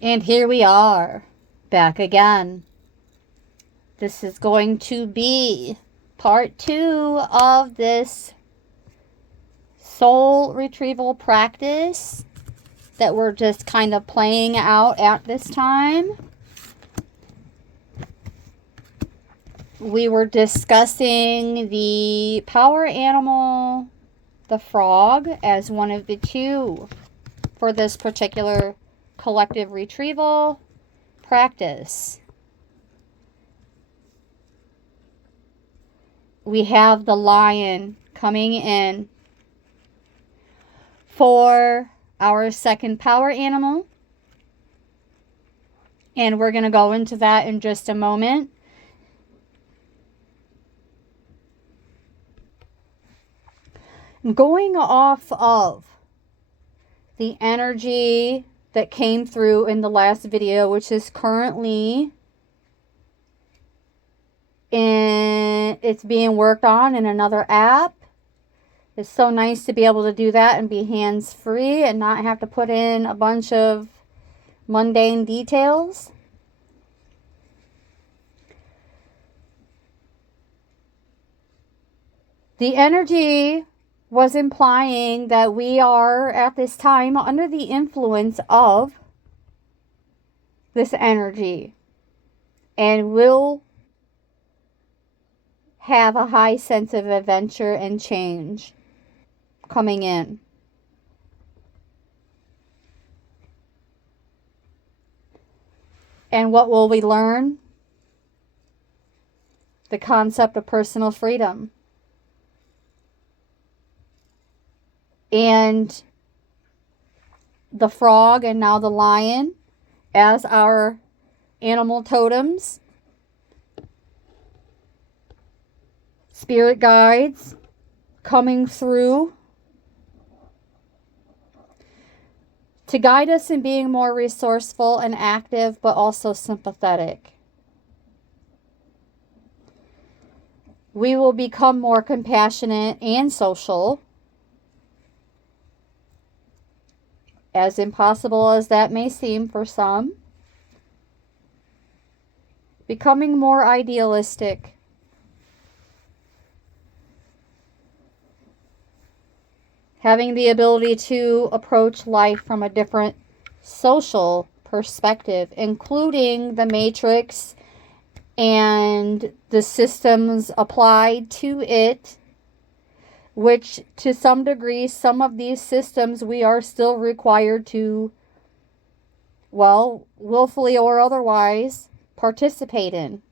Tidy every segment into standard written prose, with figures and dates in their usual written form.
And here we are, back again. This is going to be part 2 of this soul retrieval practice that we're just kind of playing out at this time. We were discussing the power animal, the frog, as one of the two for this particular collective retrieval practice. We have the lion coming in for our second power animal. And we're going to go into that in just a moment. Going off of the energy that came through in the last video, which is currently it's being worked on in another app. It's so nice to be able to do that and be hands-free and not have to put in a bunch of mundane details. The energy was implying that we are at this time under the influence of this energy and will have a high sense of adventure and change coming in. And what will we learn? The concept of personal freedom. And the frog and now the lion as our animal totems, spirit guides coming through to guide us in being more resourceful and active, but also sympathetic. We will become more compassionate and social, as impossible as that may seem for some. Becoming more idealistic. Having the ability to approach life from a different social perspective, including the matrix and the systems applied to it, which to some degree, some of these systems we are still required to, well, willfully or otherwise, participate in.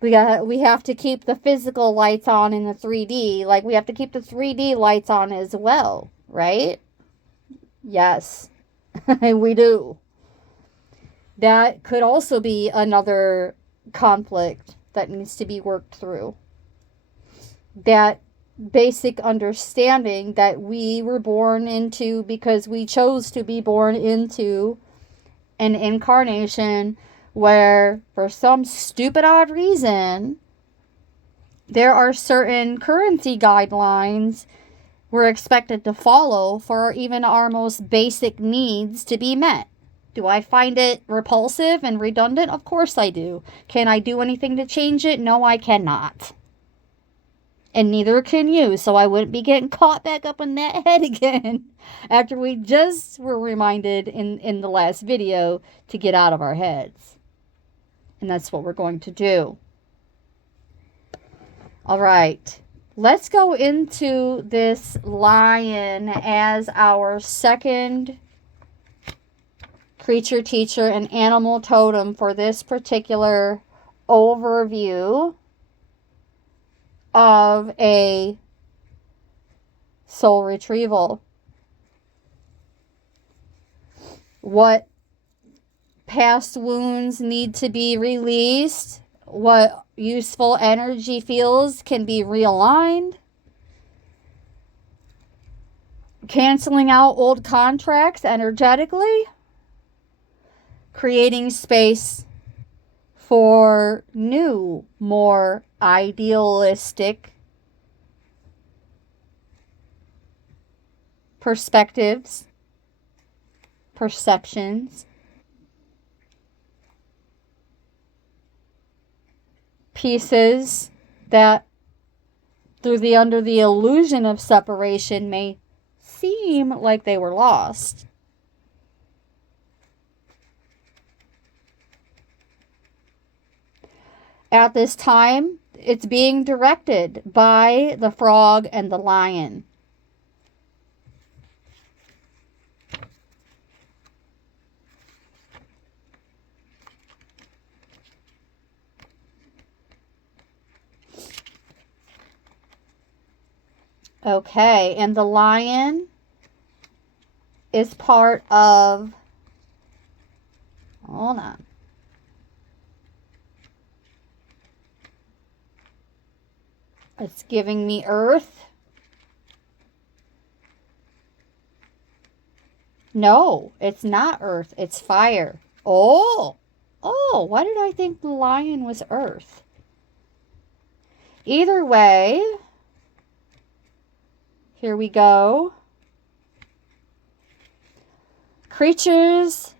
We have to keep the physical lights on in the 3D. Like, we have to keep the 3D lights on as well, right? Yes, we do. That could also be another conflict that needs to be worked through. That basic understanding that we were born into because we chose to be born into an incarnation where, for some stupid odd reason, there are certain currency guidelines we're expected to follow for even our most basic needs to be met. Do I find it repulsive and redundant? Of course I do. Can I do anything to change it? No, I cannot. And neither can you, so I wouldn't be getting caught back up in that head again after we just were reminded in the last video to get out of our heads. And that's what we're going to do. All right. Let's go into this lion as our second creature, teacher, and animal totem for this particular overview of a soul retrieval. What past wounds need to be released, what useful energy fields can be realigned, canceling out old contracts energetically, creating space for new, more idealistic perspectives, perceptions, pieces that under the illusion of separation may seem like they were lost. At this time, it's being directed by the frog and the lion. Okay, and the lion is part of, hold on. It's giving me earth. No, it's not earth, it's fire. Oh, why did I think the lion was earth? Either way, here we go. Creatures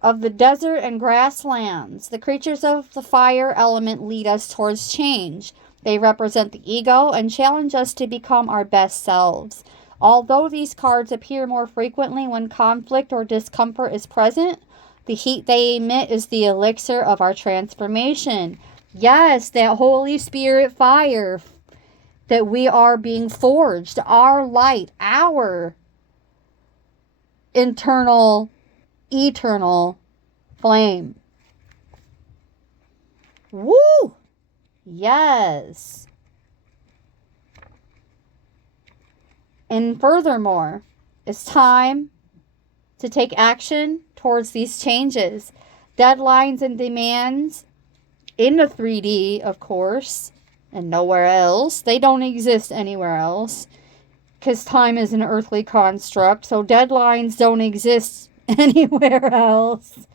of the desert and grasslands. The creatures of the fire element lead us towards change. They represent the ego and challenge us to become our best selves. Although these cards appear more frequently when conflict or discomfort is present, the heat they emit is the elixir of our transformation. Yes, that Holy Spirit fire that we are being forged, our light, our internal, eternal flame. Woo! Yes. And furthermore, it's time to take action towards these changes. Deadlines and demands in the 3D, of course, and nowhere else. They don't exist anywhere else because time is an earthly construct, so deadlines don't exist anywhere else.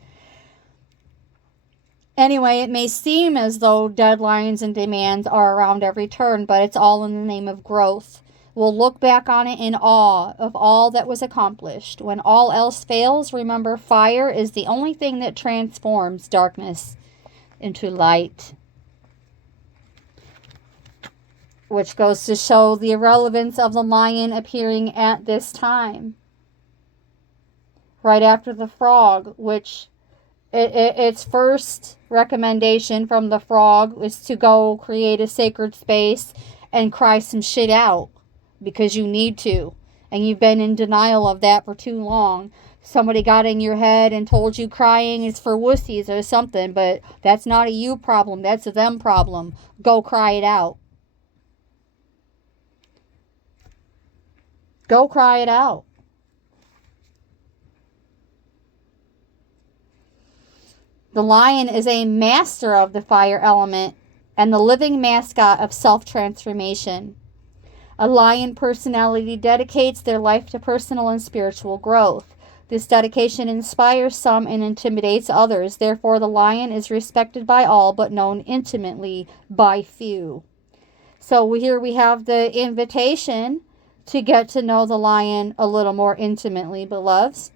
Anyway, it may seem as though deadlines and demands are around every turn, but it's all in the name of growth. We'll look back on it in awe of all that was accomplished. When all else fails, remember fire is the only thing that transforms darkness into light. Which goes to show the irrelevance of the lion appearing at this time. Right after the frog, which its first recommendation from the frog is to go create a sacred space and cry some shit out. Because you need to. And you've been in denial of that for too long. Somebody got in your head and told you crying is for wussies or something. But that's not a you problem. That's a them problem. Go cry it out. Go cry it out. The lion is a master of the fire element and the living mascot of self-transformation. A lion personality dedicates their life to personal and spiritual growth. This dedication inspires some and intimidates others. Therefore, the lion is respected by all but known intimately by few. So here we have the invitation to get to know the lion a little more intimately, beloveds.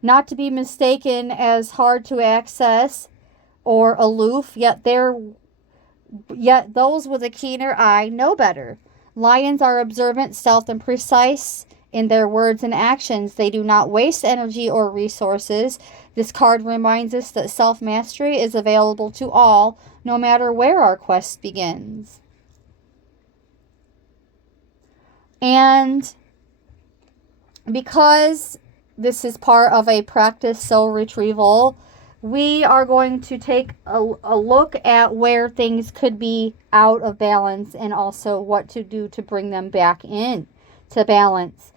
Not to be mistaken as hard to access or aloof, yet those with a keener eye know better. Lions are observant, stealth, and precise in their words and actions. They do not waste energy or resources. This card reminds us that self-mastery is available to all, no matter where our quest begins. And because this is part of a practice soul retrieval, we are going to take a look at where things could be out of balance and also what to do to bring them back in to balance.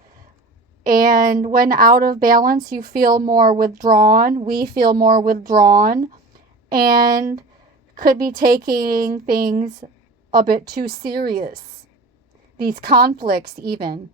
And when out of balance, you feel more withdrawn. We feel more withdrawn and could be taking things a bit too serious. These conflicts even.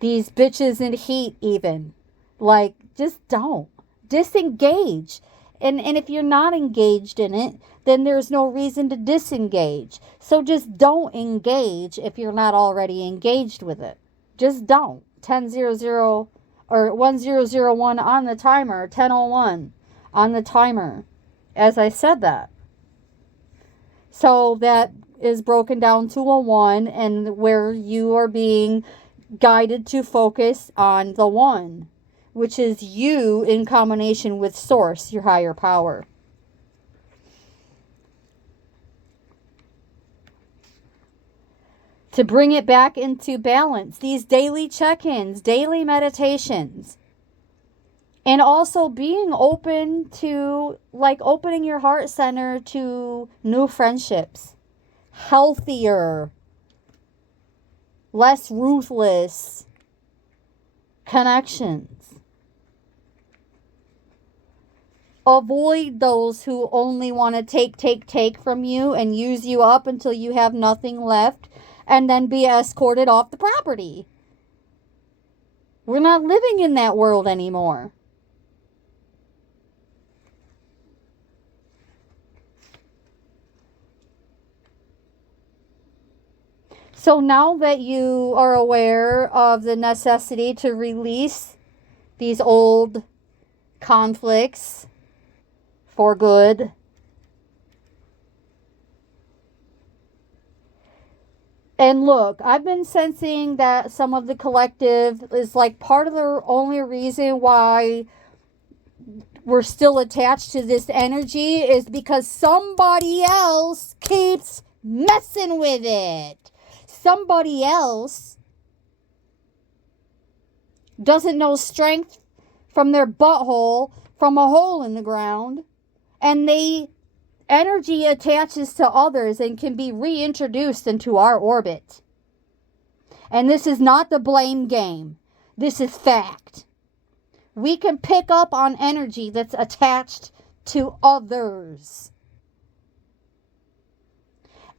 These bitches in heat even. Like, just don't. Disengage. And if you're not engaged in it, then there's no reason to disengage. So just don't engage if you're not already engaged with it. Just don't. 10:00 or 1001 on the timer, 10:01 on the timer, as I said that. So that is broken down to a 1, and where you are being guided to focus on the 1, which is you in combination with Source, your higher power. To bring it back into balance, these daily check-ins, daily meditations, and also being open to, like, opening your heart center to new friendships, healthier, less ruthless connections. Avoid those who only want to take from you and use you up until you have nothing left, and then be escorted off the property. We're not living in that world anymore. So now that you are aware of the necessity to release these old conflicts for good, and look, I've been sensing that some of the collective is like part of the only reason why we're still attached to this energy is because somebody else keeps messing with it. Somebody else doesn't know strength from their butthole from a hole in the ground, and they energy attaches to others and can be reintroduced into our orbit. And this is not the blame game. This is fact. We can pick up on energy that's attached to others.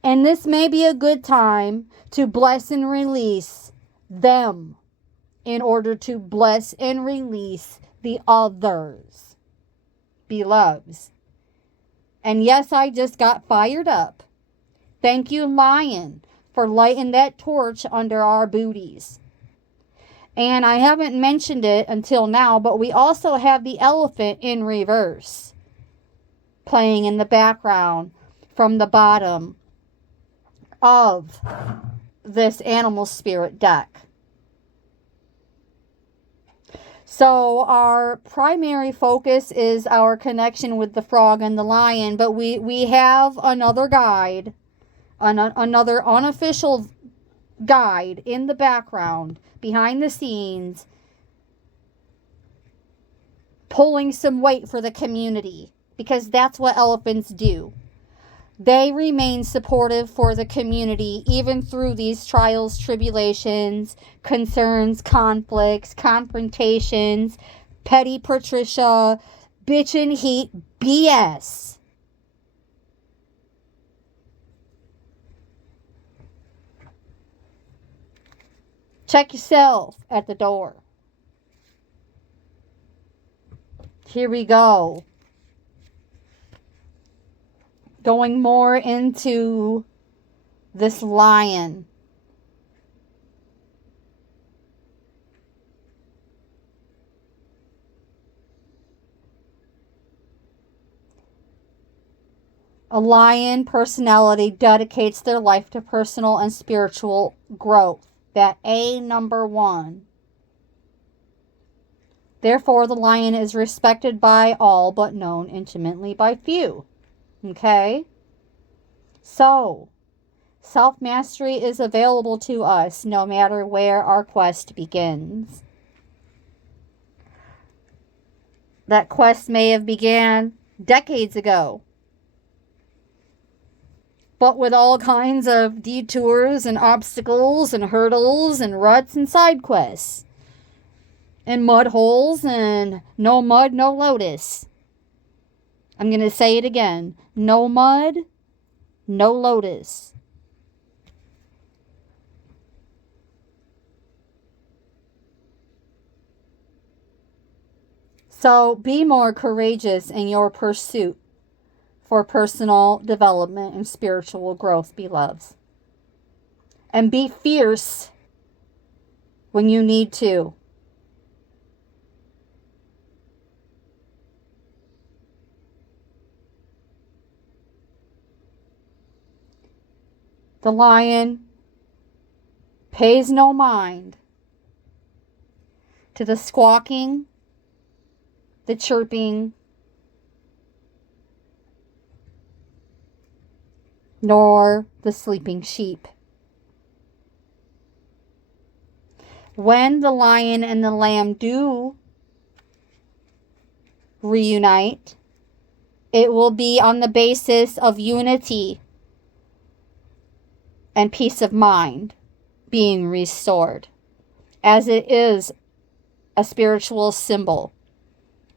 And this may be a good time to bless and release them in order to bless and release the others. Beloveds. And yes, I just got fired up. Thank you, Lion, for lighting that torch under our booties. And I haven't mentioned it until now, but we also have the elephant in reverse playing in the background from the bottom of this animal spirit deck. So our primary focus is our connection with the frog and the lion, but we have another guide, another unofficial guide in the background, behind the scenes, pulling some weight for the community, because that's what elephants do. They remain supportive for the community, even through these trials, tribulations, concerns, conflicts, confrontations, petty Patricia, bitch and heat, BS. Check yourself at the door. Here we go. Going more into this lion. A lion personality dedicates their life to personal and spiritual growth. That A, number 1. Therefore, the lion is respected by all, but known intimately by few. Okay? So, self-mastery is available to us no matter where our quest begins. That quest may have began decades ago, but with all kinds of detours and obstacles and hurdles and ruts and side quests. And mud holes and no mud, no lotus. I'm going to say it again. No mud, no lotus. So be more courageous in your pursuit for personal development and spiritual growth, beloveds. And be fierce when you need to. The lion pays no mind to the squawking, the chirping, nor the sleeping sheep. When the lion and the lamb do reunite, it will be on the basis of unity and peace of mind being restored, as it is a spiritual symbol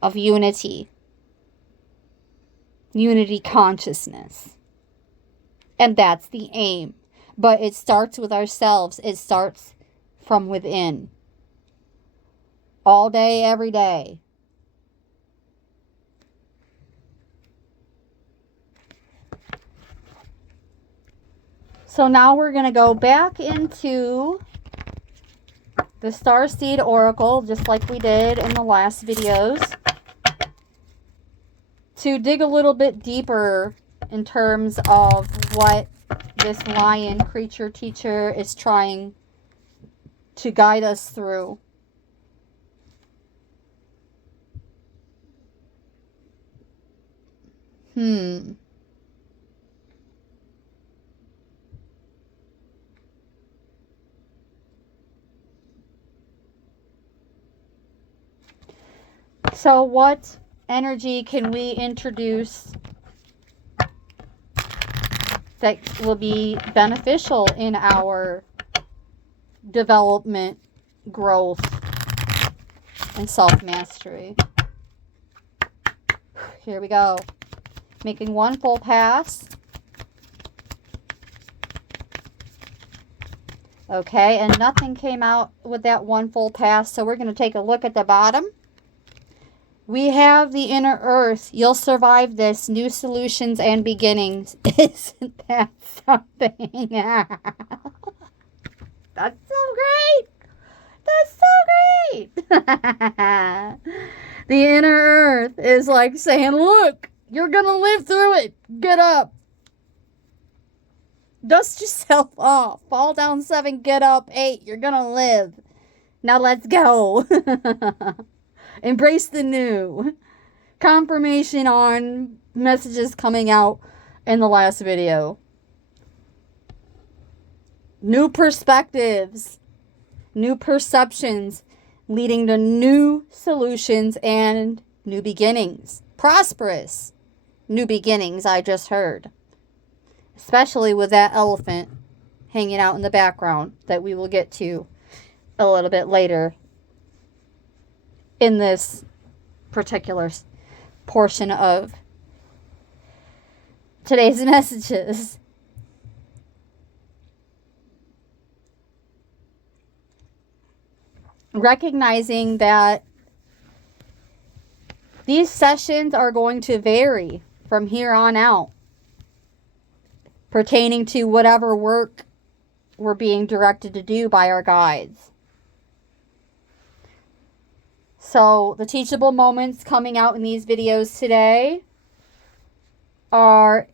of unity consciousness. And that's the aim. But it starts with ourselves. It starts from within. All day, every day. So now we're going to go back into the Starseed Oracle, just like we did in the last videos, to dig a little bit deeper in terms of what this lion creature teacher is trying to guide us through. So what energy can we introduce that will be beneficial in our development, growth, and self-mastery? Here we go. Making one full pass. Okay, and nothing came out with that one full pass, so we're going to take a look at the bottom. We have the inner earth. You'll survive this. New solutions and beginnings. Isn't that something? That's so great. That's so great. The inner earth is like saying, look, you're going to live through it. Get up. Dust yourself off. Fall down 7, get up 8. You're going to live. Now let's go. Embrace the new. Confirmation on messages coming out in the last video. New perspectives. New perceptions leading to new solutions and new beginnings. Prosperous new beginnings, I just heard. Especially with that elephant hanging out in the background that we will get to a little bit later in this particular portion of today's messages. Recognizing that these sessions are going to vary from here on out, pertaining to whatever work we're being directed to do by our guides. So the teachable moments coming out in these videos today are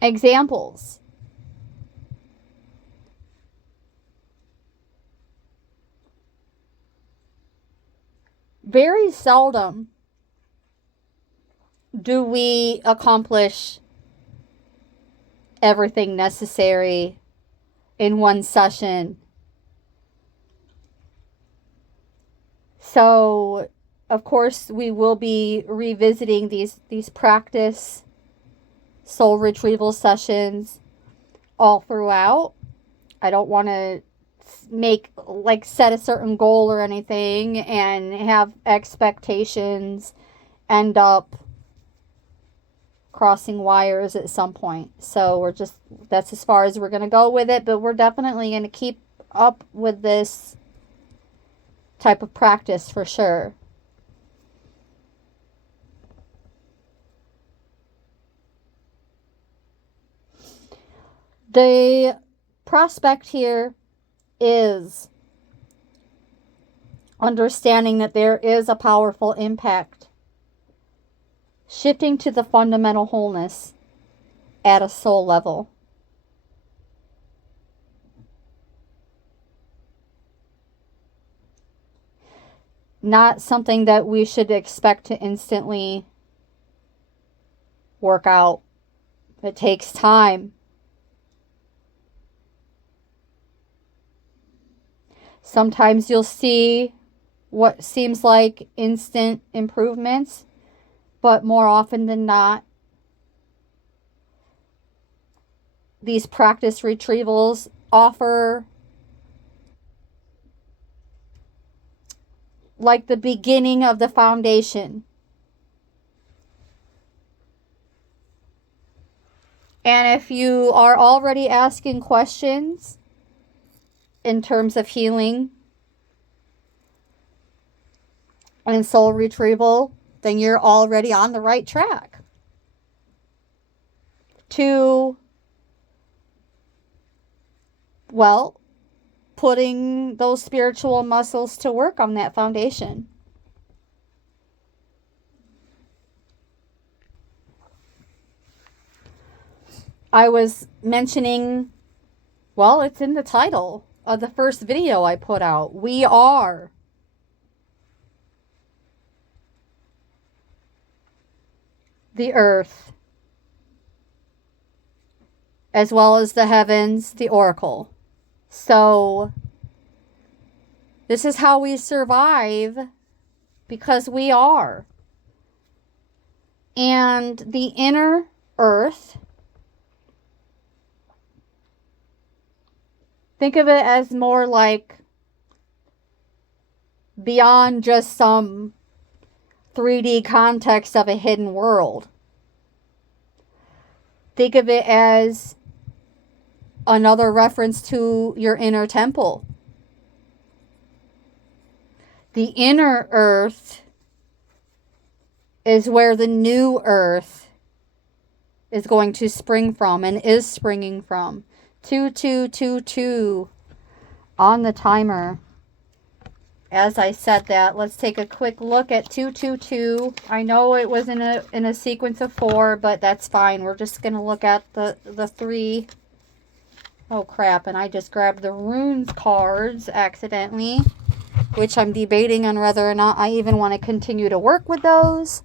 examples. Very seldom do we accomplish everything necessary in one session. So, of course, we will be revisiting these practice soul retrieval sessions all throughout. I don't want to set a certain goal or anything and have expectations end up crossing wires at some point. So that's as far as we're going to go with it, but we're definitely going to keep up with this type of practice for sure. The prospect here is understanding that there is a powerful impact, shifting to the fundamental wholeness at a soul level. Not something that we should expect to instantly work out. It takes time. Sometimes you'll see what seems like instant improvements, but more often than not, these practice retrievals offer like the beginning of the foundation. And if you are already asking questions in terms of healing and soul retrieval, then you're already on the right track to, well, putting those spiritual muscles to work on that foundation. I was mentioning, well, it's in the title of the first video I put out. We are the earth, as well as the heavens, the oracle. So this is how we survive, because we are. And the inner earth, think of it as more like beyond just some 3D context of a hidden world. Think of it as another reference to your inner temple. The inner earth is where the new earth is going to spring from and is springing from. 2222 on the timer. As I said that, let's take a quick look at 222. I know it was in a sequence of 4, but that's fine. We're just going to look at the 3. Oh crap, and I just grabbed the runes cards accidentally, which I'm debating on whether or not I even want to continue to work with those.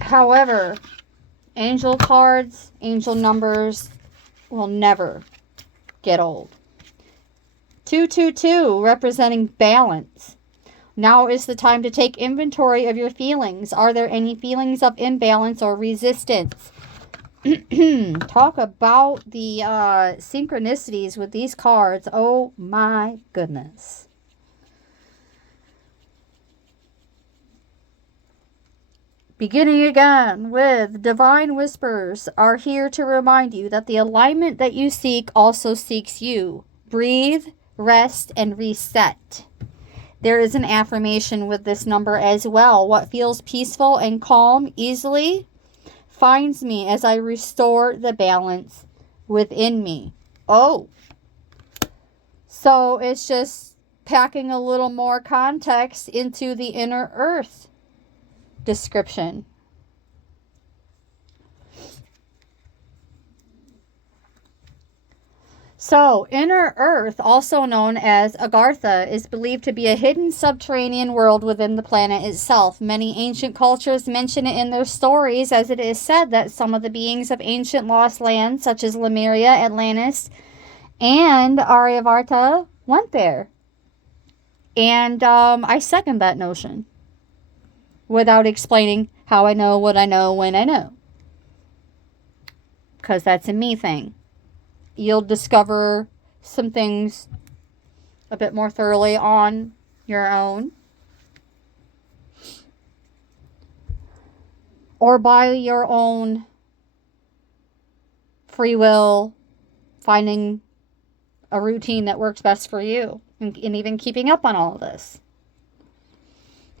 However, angel cards, angel numbers will never get old. 222 representing balance. Now is the time to take inventory of your feelings. Are there any feelings of imbalance or resistance? Talk about the synchronicities with these cards. Oh my goodness. Beginning again with Divine Whispers are here to remind you that the alignment that you seek also seeks you. Breathe, rest, and reset. There is an affirmation with this number as well. What feels peaceful and calm easily finds me as I restore the balance within me. Oh. So it's just packing a little more context into the inner earth description. So, inner earth, also known as Agartha, is believed to be a hidden subterranean world within the planet itself. Many ancient cultures mention it in their stories, as it is said that some of the beings of ancient lost lands, such as Lemuria, Atlantis, and Aryavarta, went there. And I second that notion, without explaining how I know what I know when I know. Because that's a me thing. You'll discover some things a bit more thoroughly on your own, or by your own free will, finding a routine that works best for you, and even keeping up on all of this.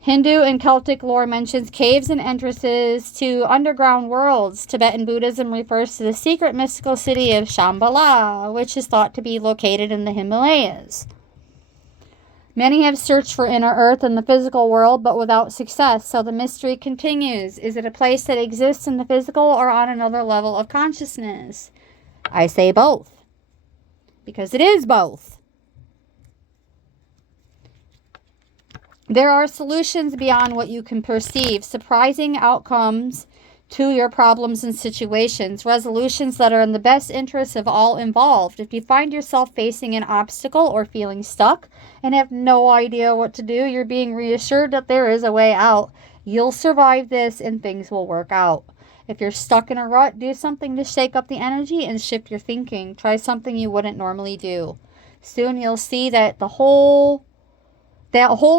Hindu and Celtic lore mentions caves and entrances to underground worlds. Tibetan Buddhism refers to the secret mystical city of Shambhala, which is thought to be located in the Himalayas. Many have searched for inner earth in the physical world, but without success, so the mystery continues. Is it a place that exists in the physical or on another level of consciousness? I say both, because it is both. There are solutions beyond what you can perceive, surprising outcomes to your problems and situations, resolutions that are in the best interests of all involved. If you find yourself facing an obstacle or feeling stuck and have no idea what to do, you're being reassured that there is a way out. You'll survive this and things will work out. If you're stuck in a rut, do something to shake up the energy and shift your thinking. Try something you wouldn't normally do. Soon you'll see that whole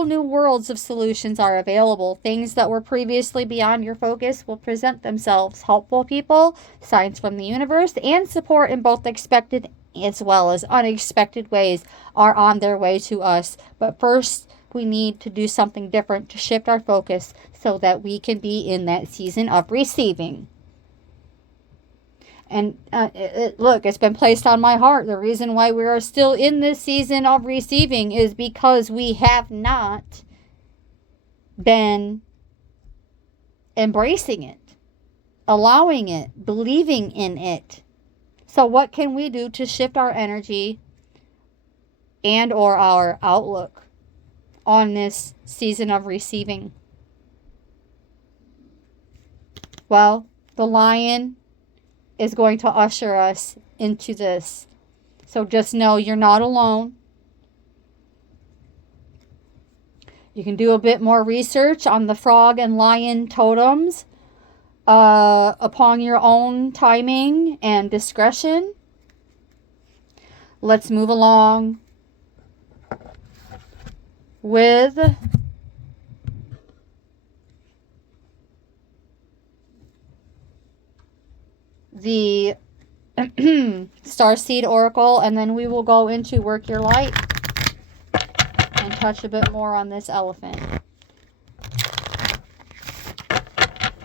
new worlds of solutions are available. Things that were previously beyond your focus will present themselves. Helpful people, signs from the universe, and support in both expected as well as unexpected ways are on their way to us. But first, we need to do something different to shift our focus so that we can be in that season of receiving. And look, it's been placed on my heart. The reason why we are still in this season of receiving is because we have not been embracing it, allowing it, believing in it. So what can we do to shift our energy and or our outlook on this season of receiving? Well, the lion is going to usher us into this. So just know you're not alone. You can do a bit more research on the frog and lion totems upon your own timing and discretion. Let's move along with the Starseed Oracle, and then we will go into Work Your Light and touch a bit more on this elephant.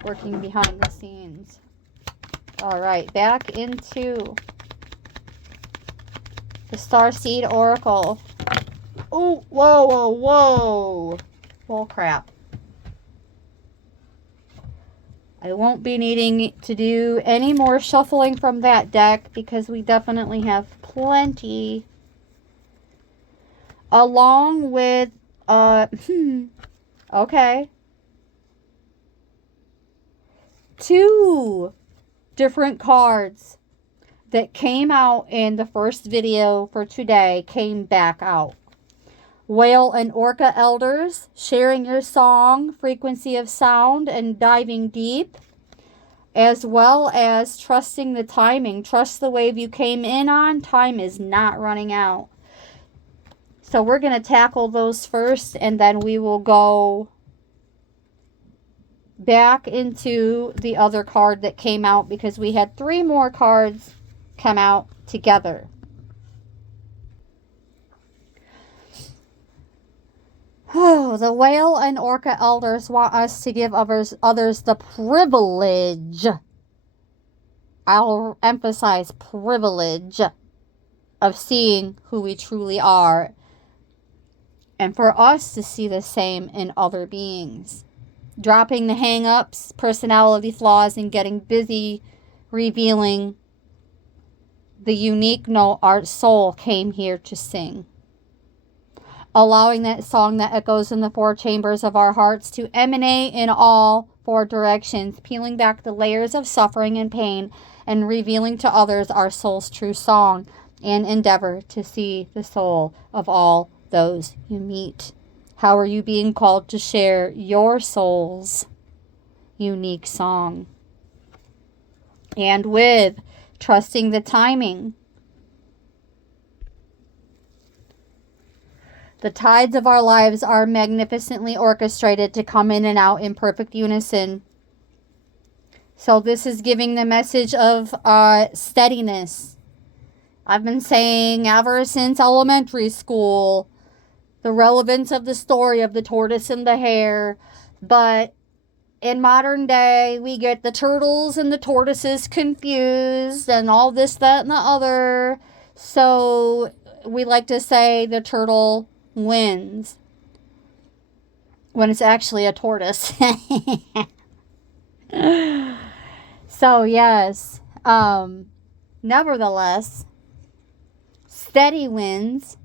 Working behind the scenes. Alright, back into the Starseed Oracle. Oh, whoa, whoa, whoa. Bull crap. I won't be needing to do any more shuffling from that deck because we definitely have plenty. Along with, okay. 2 different cards that came out in the first video for today came back out. Whale and Orca Elders, sharing your song, frequency of sound, and diving deep, as well as trusting the timing. Trust the wave you came in on. Time is not running out. So we're going to tackle those first, and then we will go back into the other card that came out because we had 3 more cards come out together. Oh, the Whale and Orca Elders want us to give others the privilege, I'll emphasize privilege, of seeing who we truly are, and for us to see the same in other beings. Dropping the hang-ups, personality flaws, and getting busy revealing the unique note our soul came here to sing. Allowing that song that echoes in the 4 chambers of our hearts to emanate in all 4 directions, peeling back the layers of suffering and pain and revealing to others our soul's true song, and endeavor to see the soul of all those you meet. How are you being called to share your soul's unique song? And with trusting the timing, the tides of our lives are magnificently orchestrated to come in and out in perfect unison. So this is giving the message of steadiness. I've been saying ever since elementary school, the relevance of the story of the tortoise and the hare. But in modern day, we get the turtles and the tortoises confused and all this, that, and the other. So we like to say the turtle wins when it's actually a tortoise. So, yes. Nevertheless, steady wins.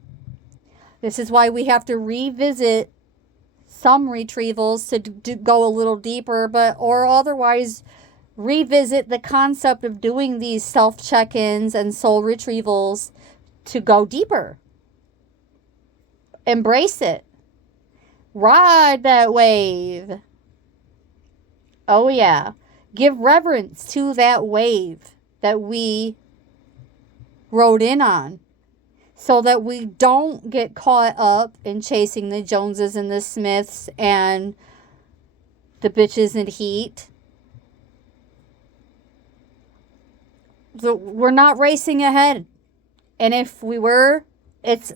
This is why we have to revisit some retrievals to go a little deeper, or otherwise revisit the concept of doing these self check-ins and soul retrievals to go deeper. Embrace it. Ride that wave. Oh yeah. Give reverence to that wave that we rode in on, so that we don't get caught up in chasing the Joneses and the Smiths and the bitches in heat. So we're not racing ahead. And if we were, it's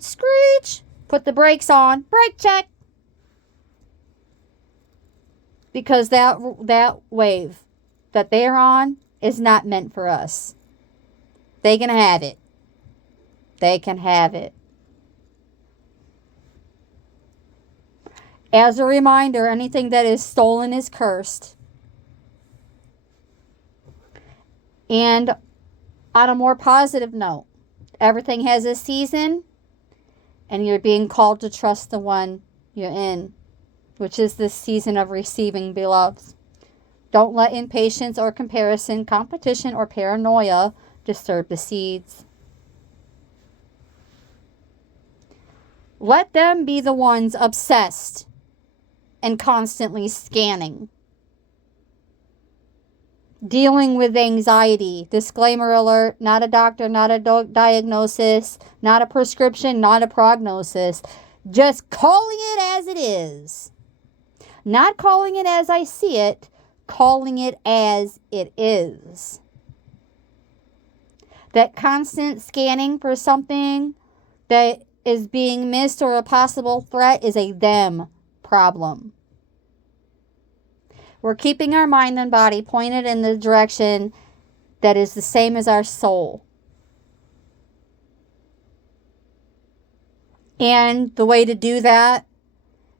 screech. Put the brakes on. Brake check. Because that wave that they're on is not meant for us. They can have it. They can have it. As a reminder, anything that is stolen is cursed. And on a more positive note, everything has a season, and you're being called to trust the one you're in, which is this season of receiving, beloveds. Don't let impatience or comparison, competition, or paranoia disturb the seeds. Let them be the ones obsessed and constantly scanning. Dealing with anxiety. Disclaimer alert, not a doctor, not a diagnosis, not a prescription, not a prognosis. Just calling it as it is. Not calling it as I see it, calling it as it is. That constant scanning for something that is being missed or a possible threat is a them problem. We're keeping our mind and body pointed in the direction that is the same as our soul. And the way to do that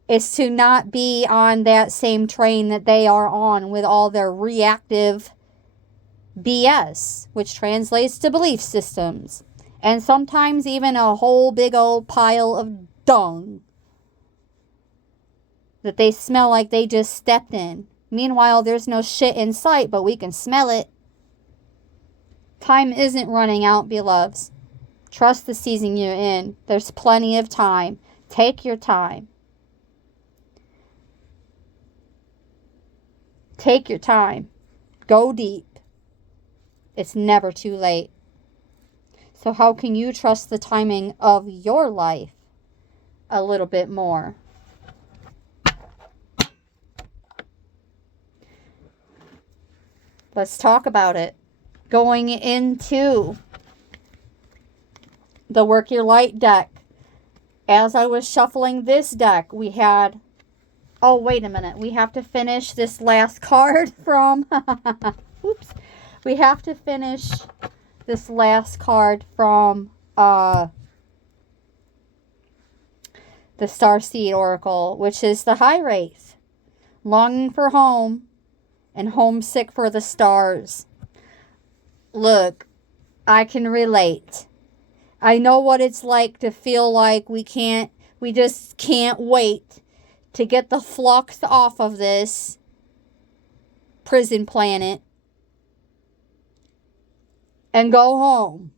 is to not be on that same train that they are on with all their reactive BS, which translates to belief systems. And sometimes even a whole big old pile of dung that they smell like they just stepped in. Meanwhile, there's no shit in sight, but we can smell it. Time isn't running out, beloveds. Trust the season you're in. There's plenty of time. Take your time. Take your time. Go deep. It's never too late. So how can you trust the timing of your life a little bit more? Let's talk about it. Going into the Work Your Light deck. As I was shuffling this deck, we had... Oh, wait a minute. We have to finish this last card from... Oops. We have to finish this last card from the Starseed Oracle, which is the High Wraith. Longing for home and homesick for the stars. Look, I can relate. I know what it's like to feel like we just can't wait to get the flux off of this prison planet and go home.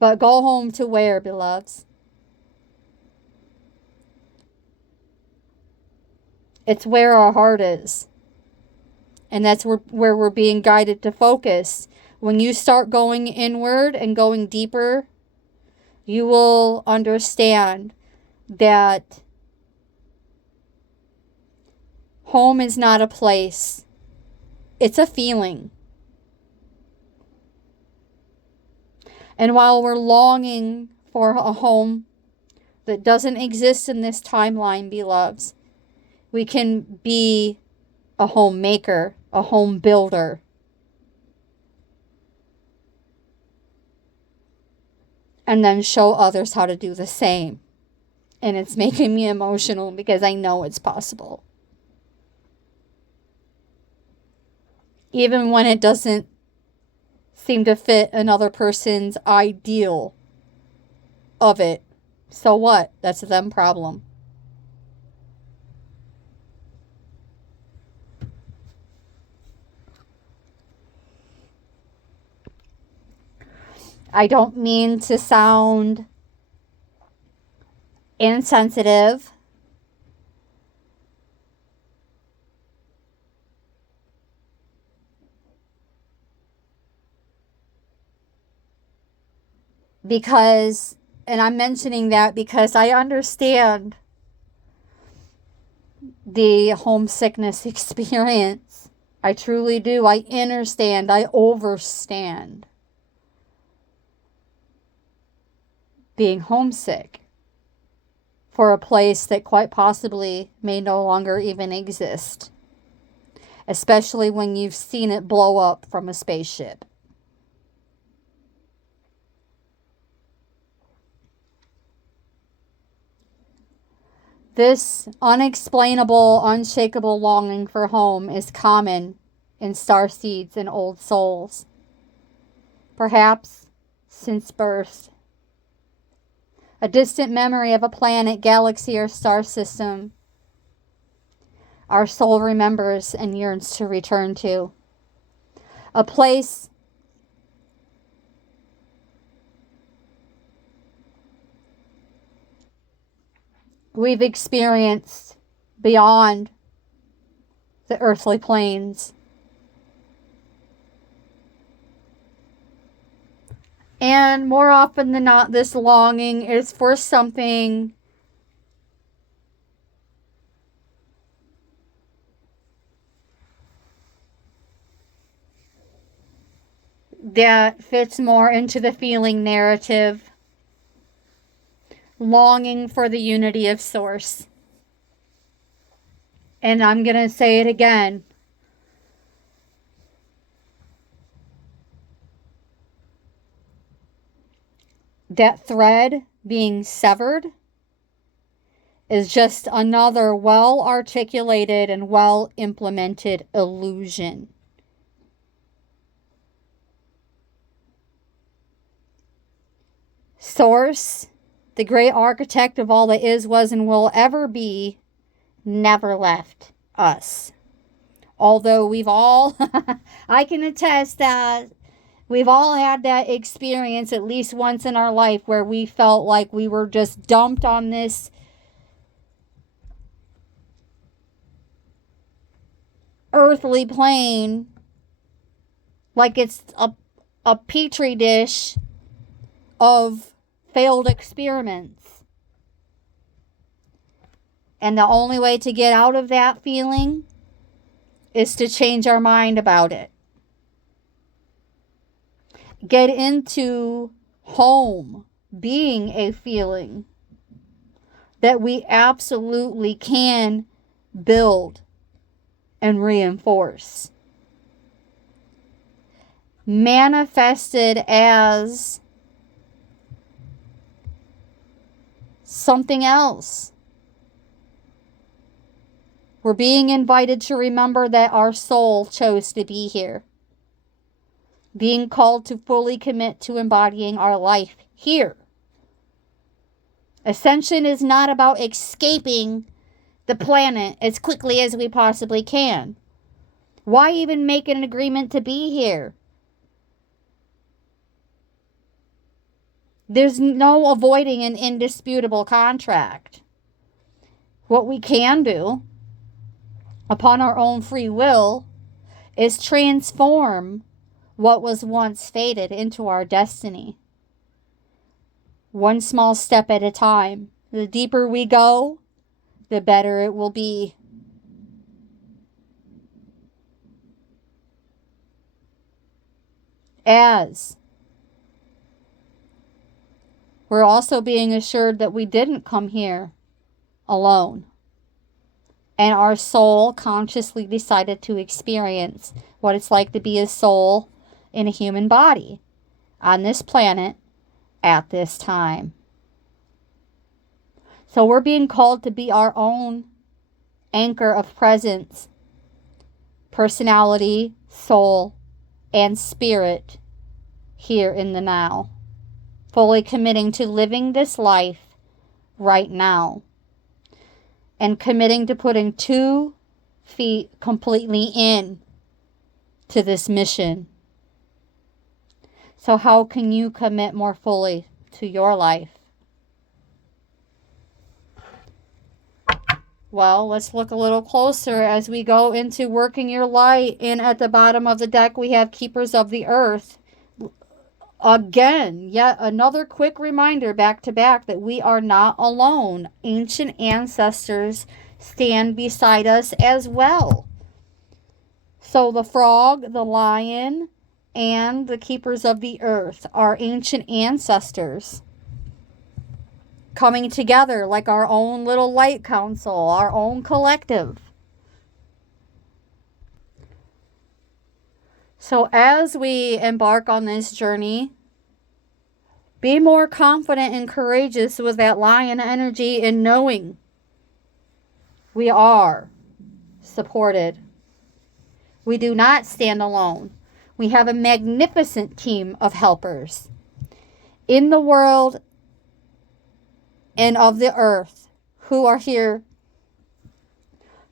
But go home to where, beloveds? It's where our heart is. And that's where we're being guided to focus. When you start going inward and going deeper, you will understand that home is not a place. It's a feeling. And while we're longing for a home, that doesn't exist in this timeline, beloveds. We can be a homemaker, a home builder. And then show others how to do the same. And it's making me emotional because I know it's possible. Even when it doesn't seem to fit another person's ideal of it. So what? That's them problem. I don't mean to sound insensitive. Because, and I'm mentioning that because I understand the homesickness experience. I truly do. I understand. I overstand being homesick for a place that quite possibly may no longer even exist. Especially when you've seen it blow up from a spaceship. This unexplainable, unshakable longing for home is common in starseeds and old souls. Perhaps since birth. A distant memory of a planet, galaxy, or star system our soul remembers and yearns to return to. A place we've experienced beyond the earthly planes. And more often than not, this longing is for something that fits more into the feeling narrative. Longing for the unity of Source. And I'm going to say it again. That thread being severed is just another well-articulated and well-implemented illusion. Source, the great architect of all that is, was, and will ever be, never left us. Although we've all, I can attest that we've all had that experience at least once in our life where we felt like we were just dumped on this earthly plane like it's a petri dish of failed experiments. And the only way to get out of that feeling is to change our mind about it. Get into home being a feeling that we absolutely can build and reinforce. Manifested as something else. We're being invited to remember that our soul chose to be here. Being called to fully commit to embodying our life here. Ascension is not about escaping the planet as quickly as we possibly can. Why even make an agreement to be here? There's no avoiding an indisputable contract. What we can do, upon our own free will, is transform what was once fated into our destiny. One small step at a time. The deeper we go, the better it will be. As We're also being assured that we didn't come here alone. And our soul consciously decided to experience what it's like to be a soul in a human body on this planet at this time. So we're being called to be our own anchor of presence, personality, soul, and spirit here in the now. Fully committing to living this life right now. And committing to putting 2 feet completely in to this mission. So how can you commit more fully to your life? Well, let's look a little closer as we go into working your light. And at the bottom of the deck, we have Keepers of the Earth. Again, yet another quick reminder back to back that we are not alone. Ancient ancestors stand beside us as well. So the frog, the lion, and the Keepers of the Earth are ancient ancestors coming together like our own little light council, our own collective. So as we embark on this journey, be more confident and courageous with that lion energy in knowing we are supported. We do not stand alone. We have a magnificent team of helpers in the world and of the earth who are here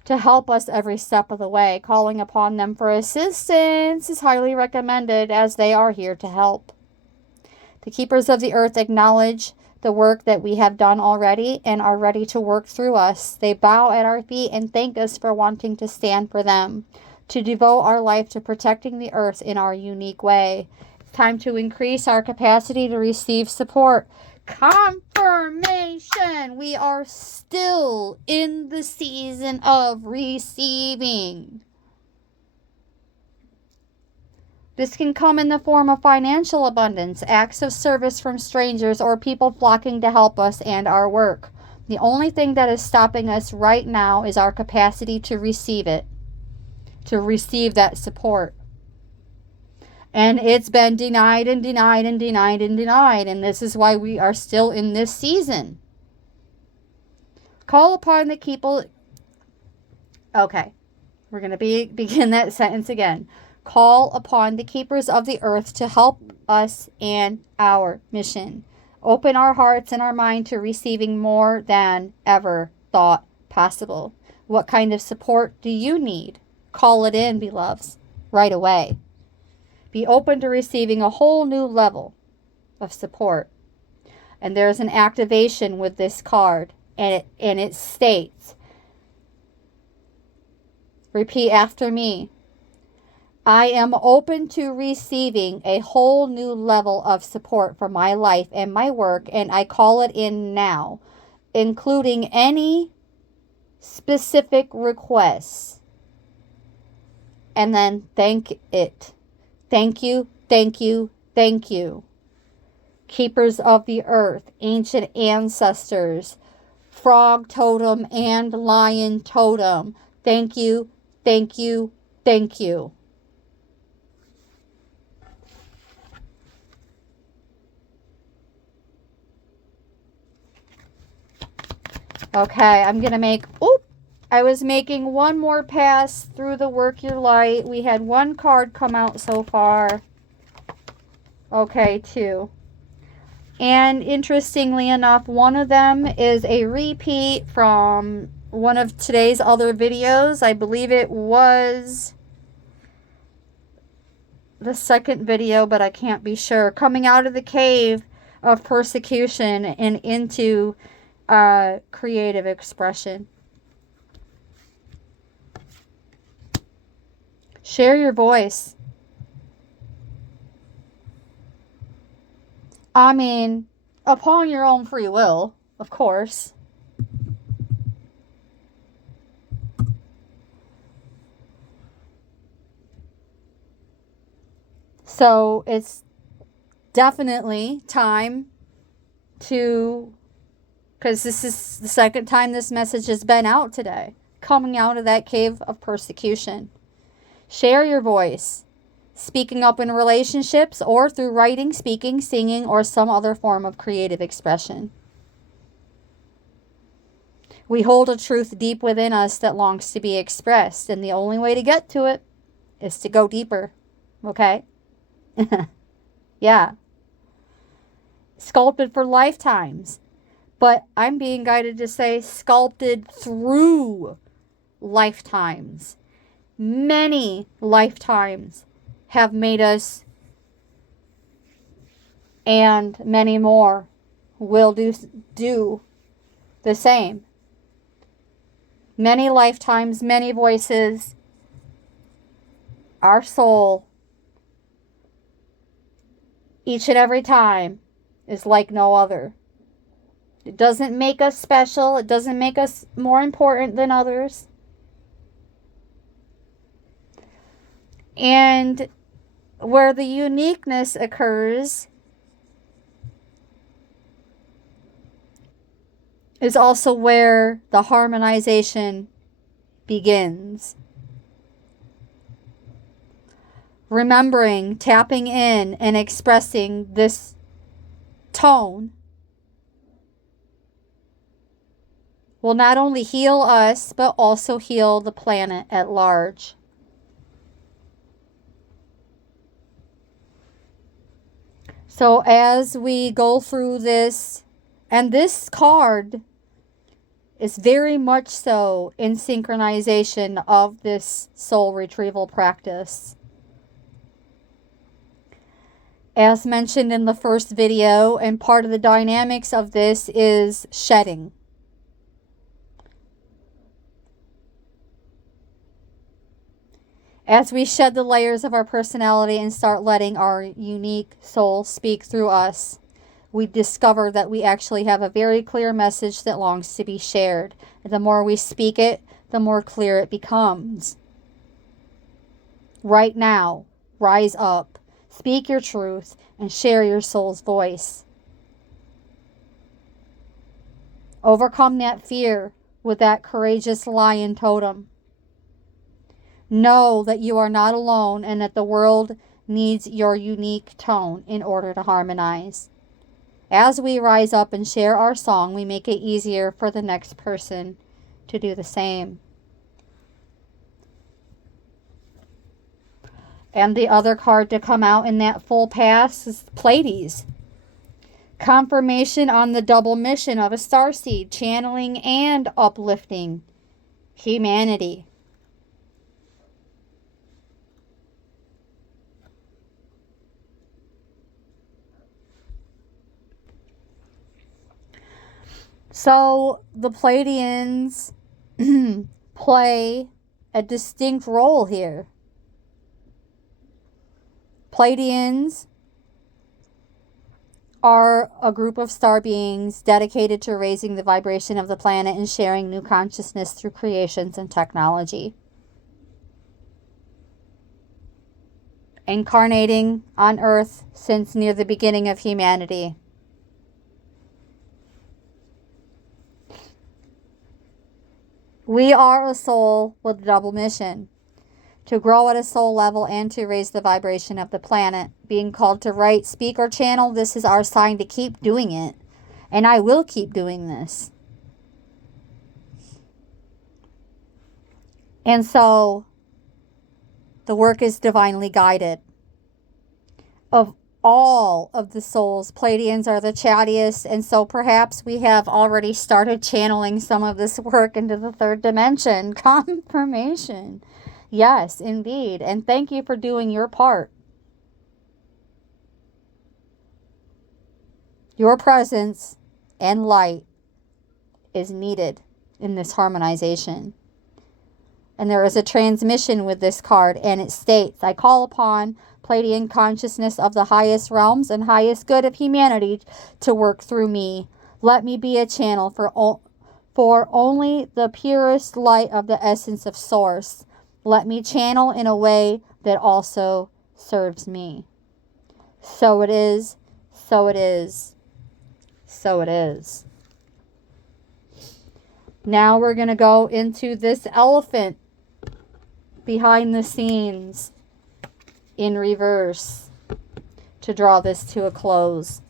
to help us every step of the way. Calling upon them for assistance is highly recommended as they are here to help. The Keepers of the Earth acknowledge the work that we have done already and are ready to work through us. They bow at our feet and thank us for wanting to stand for them, to devote our life to protecting the earth in our unique way. It's time to increase our capacity to receive support. Confirmation! We are still in the season of receiving. This can come in the form of financial abundance, acts of service from strangers, or people flocking to help us and our work. The only thing that is stopping us right now is our capacity to receive it, to receive that support. And it's been denied and denied and denied and denied, and this is why we are still in this season. Call upon the people. Okay, we're going to begin that sentence again. Call upon the Keepers of the Earth to help us in our mission. Open our hearts and our mind to receiving more than ever thought possible. What kind of support do you need? Call it in, beloveds, right away. Be open to receiving a whole new level of support. And there's an activation with this card, and it states, repeat after me, I am open to receiving a whole new level of support for my life and my work, and I call it in now, including any specific requests. And then thank it. Thank you, thank you, thank you. Keepers of the Earth, ancient ancestors, frog totem and lion totem. Thank you, thank you, thank you. Okay, I'm going to make, I was making one more pass through the Work Your Light. We had one card come out so far. Okay, 2. And interestingly enough, one of them is a repeat from one of today's other videos. I believe it was the second video, but I can't be sure. Coming out of the cave of persecution and into creative expression. Share your voice. I mean, upon your own free will, of course. So it's definitely time to, because this is the second time this message has been out today, coming out of that cave of persecution. Share your voice, speaking up in relationships or through writing, speaking, singing, or some other form of creative expression. We hold a truth deep within us that longs to be expressed, and the only way to get to it is to go deeper. Okay? Yeah. Sculpted for lifetimes. But I'm being guided to say sculpted through lifetimes. Many lifetimes have made us, and many more will do the same. Many lifetimes, many voices. Our soul, each and every time, is like no other. It doesn't make us special. It doesn't make us more important than others. And where the uniqueness occurs is also where the harmonization begins. Remembering, tapping in, and expressing this tone will not only heal us, but also heal the planet at large. So as we go through this, and this card is very much so in synchronization of this soul retrieval practice. As mentioned in the first video, and part of the dynamics of this is shedding. As we shed the layers of our personality and start letting our unique soul speak through us, we discover that we actually have a very clear message that longs to be shared. And the more we speak it, the more clear it becomes. Right now, rise up, speak your truth, and share your soul's voice. Overcome that fear with that courageous lion totem. Know that you are not alone and that the world needs your unique tone in order to harmonize. As we rise up and share our song, we make it easier for the next person to do the same. And the other card to come out in that full pass is Pleiades. Confirmation on the double mission of a starseed, channeling and uplifting humanity. So the Pleiadians play a distinct role here. Pleiadians are a group of star beings dedicated to raising the vibration of the planet and sharing new consciousness through creations and technology. Incarnating on Earth since near the beginning of humanity. We are a soul with a double mission. To grow at a soul level and to raise the vibration of the planet. Being called to write, speak, or channel, this is our sign to keep doing it. And I will keep doing this. And so, the work is divinely guided. Of all of the souls, Pleiadians are the chattiest, and so perhaps we have already started channeling some of this work into the third dimension. Confirmation. Yes, indeed. And thank you for doing your part. Your presence and light is needed in this harmonization. And there is a transmission with this card, and it states, I call upon Pleiadian consciousness of the highest realms and highest good of humanity to work through me. Let me be a channel for only the purest light of the essence of Source. Let me channel in a way that also serves me. So it is, so it is, So it is. Now we're going to go into this elephant behind the scenes in reverse to draw this to a close.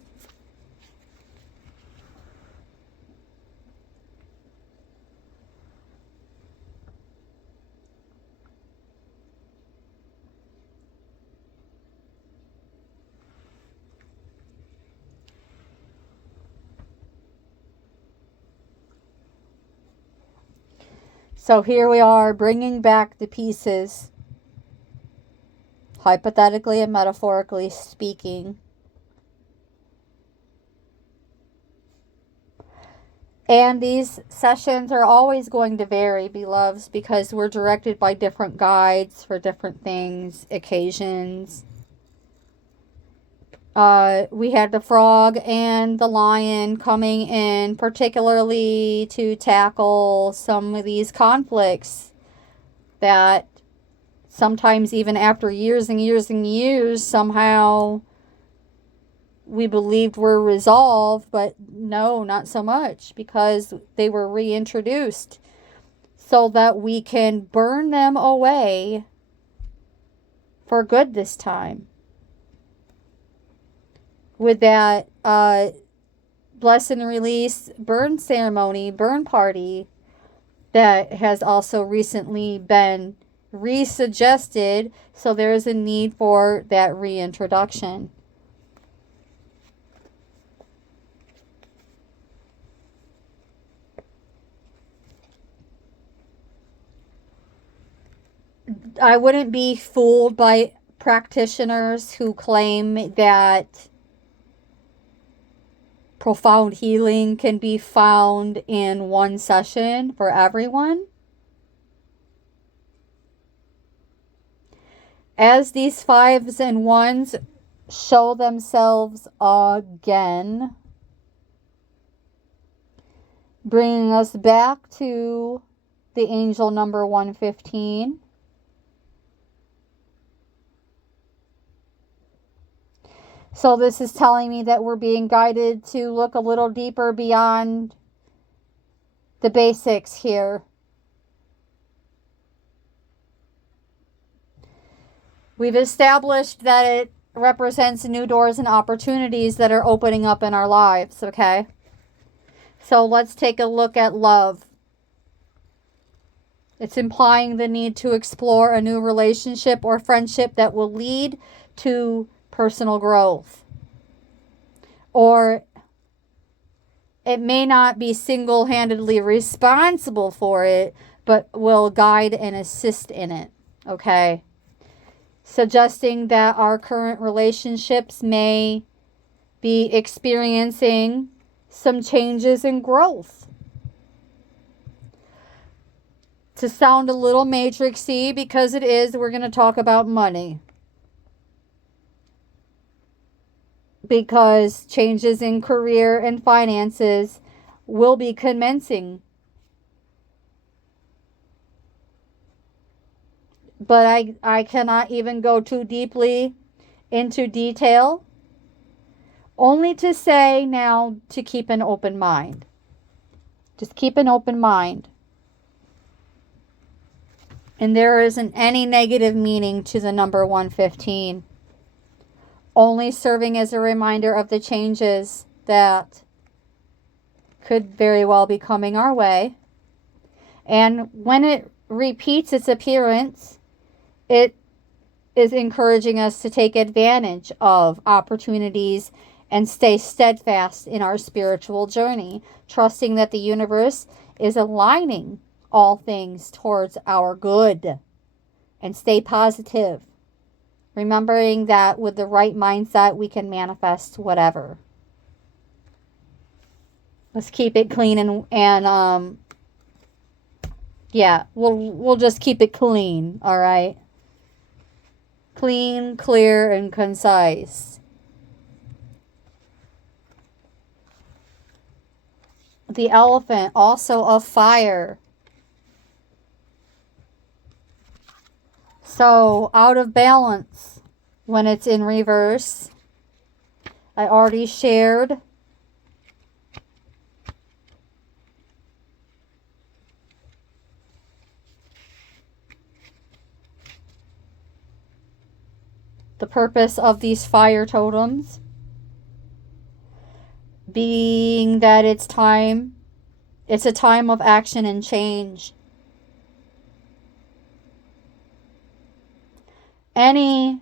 So here we are, bringing back the pieces, hypothetically and metaphorically speaking. And these sessions are always going to vary, beloveds, because we're directed by different guides for different things, occasions. We had the frog and the lion coming in particularly to tackle some of these conflicts that sometimes even after years and years and years somehow we believed were resolved, but no, not so much, because they were reintroduced so that we can burn them away for good this time. With that bless and release burn ceremony, burn party that has also recently been resuggested, so there is a need for that reintroduction. I wouldn't be fooled by practitioners who claim that profound healing can be found in one session for everyone. As these fives and ones show themselves again, bringing us back to the angel number 115. So this is telling me that we're being guided to look a little deeper beyond the basics here. We've established that it represents new doors and opportunities that are opening up in our lives, okay? So let's take a look at love. It's implying the need to explore a new relationship or friendship that will lead to personal growth. Or it may not be single-handedly responsible for it, but will guide and assist in it, okay? Suggesting that our current relationships may be experiencing some changes in growth. To sound a little matrixy, because it is, we're going to talk about money. Because changes in career and finances will be commencing. But I cannot even go too deeply into detail. Only to say now to keep an open mind. Just keep an open mind. And there isn't any negative meaning to the number 115. Only serving as a reminder of the changes that could very well be coming our way. And when it repeats its appearance, it is encouraging us to take advantage of opportunities and stay steadfast in our spiritual journey, trusting that the universe is aligning all things towards our good. And stay positive. Remembering that with the right mindset, we can manifest whatever. Let's keep it clean and yeah, we'll just keep it clean, all right? Clean, clear, and concise. The elephant, also of fire. So, out of balance when it's in reverse. I already shared The purpose of these fire totems being that it's a time of action and change. Any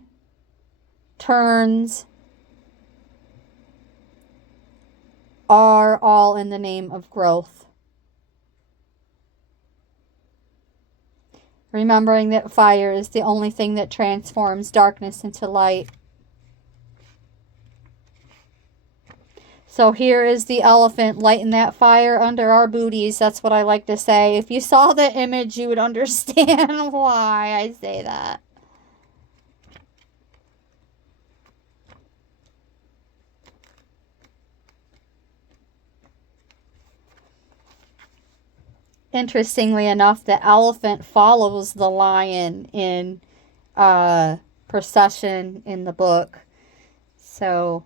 turns are all in the name of growth. Remembering that fire is the only thing that transforms darkness into light. So here is the elephant lighting that fire under our booties. That's what I like to say. If you saw the image, you would understand why I say that. Interestingly enough, the elephant follows the lion in procession in the book. So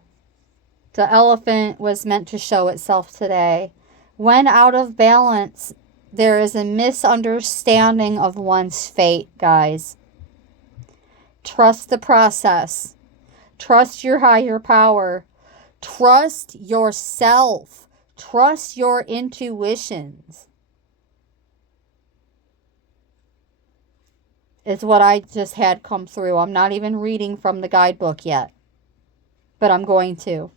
the elephant was meant to show itself today. When out of balance, there is a misunderstanding of one's fate, guys. Trust the process. Trust your higher power. Trust yourself. Trust your intuitions. Is what I just had come through. I'm not even reading from the guidebook yet, but I'm going to.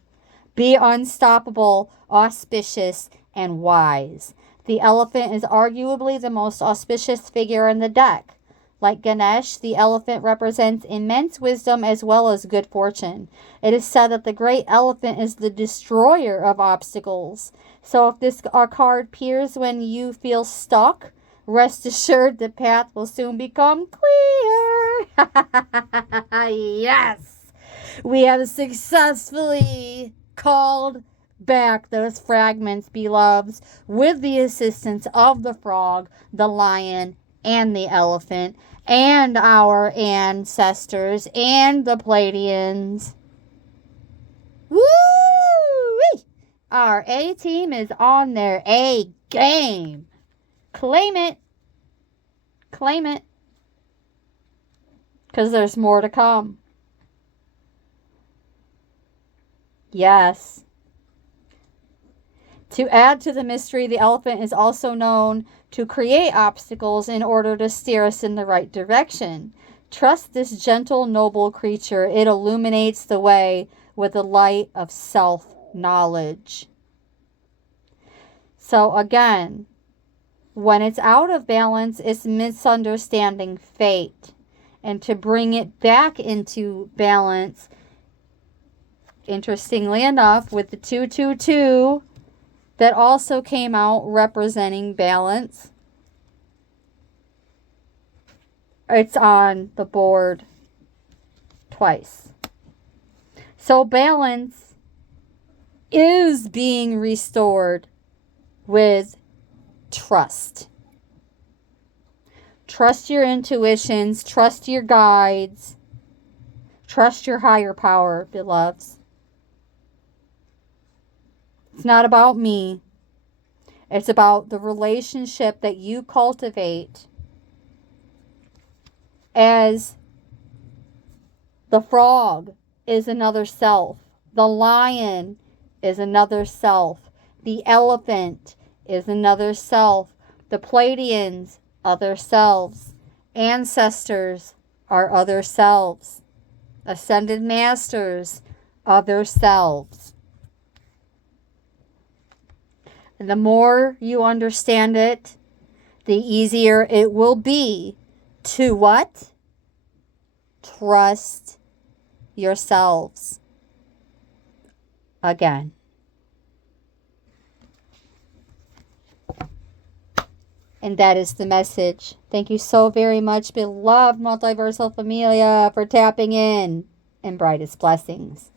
Be unstoppable, auspicious, and wise. The elephant is arguably the most auspicious figure in the deck. Like Ganesh, the elephant represents immense wisdom as well as good fortune. It is said that the great elephant is the destroyer of obstacles. So if this card appears when you feel stuck, rest assured the path will soon become clear. Yes! We have successfully called back those fragments, beloveds, with the assistance of the frog, the lion, and the elephant, and our ancestors, and the Pleiadians. Woo! Our A-team is on their A game. Claim it. Claim it. Because there's more to come. Yes. To add to the mystery, the elephant is also known to create obstacles in order to steer us in the right direction. Trust this gentle, noble creature. It illuminates the way with the light of self-knowledge. So again, when it's out of balance, it's misunderstanding fate. And to bring it back into balance, interestingly enough, with the 222 that also came out representing balance, it's on the board twice. So balance is being restored with trust. Trust your intuitions. Trust your guides. Trust your higher power, beloveds. It's not about me. It's about the relationship that you cultivate as the frog is another self. The lion is another self. The elephant is another self. The Pleiadians, other selves. Ancestors are other selves. Ascended masters, other selves. And the more you understand it, the easier it will be to what? Trust yourselves. Again. And that is the message. Thank you so very much, beloved Multiversal Familia, for tapping in. And brightest blessings.